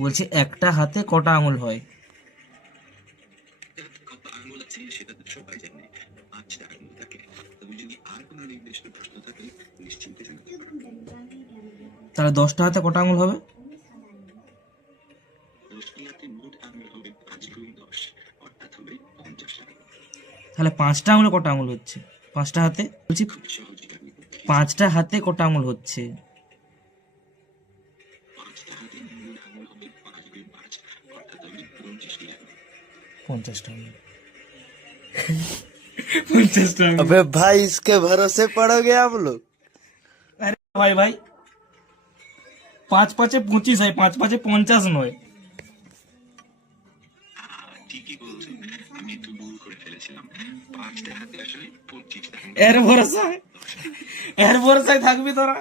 বলছি একটা হাতে কটা আঙুল হয়? তাহলে 10টা হাতে কটা আঙুল হবে? তাহলে 5টা আঙুলে কটা আঙুল হচ্ছে? 5টা হাতে বলছি, 5টা হাতে কটা আঙুল হচ্ছে? 50টা আঙুল। 50টা আঙুল। अबे भाई इसके भरोसे पड़ोगे आप लोग? আরে ভাই ভাই, 5 5 25 হয়, 5 5 50 নয়। এর ভরসায় থাকবি তোরা?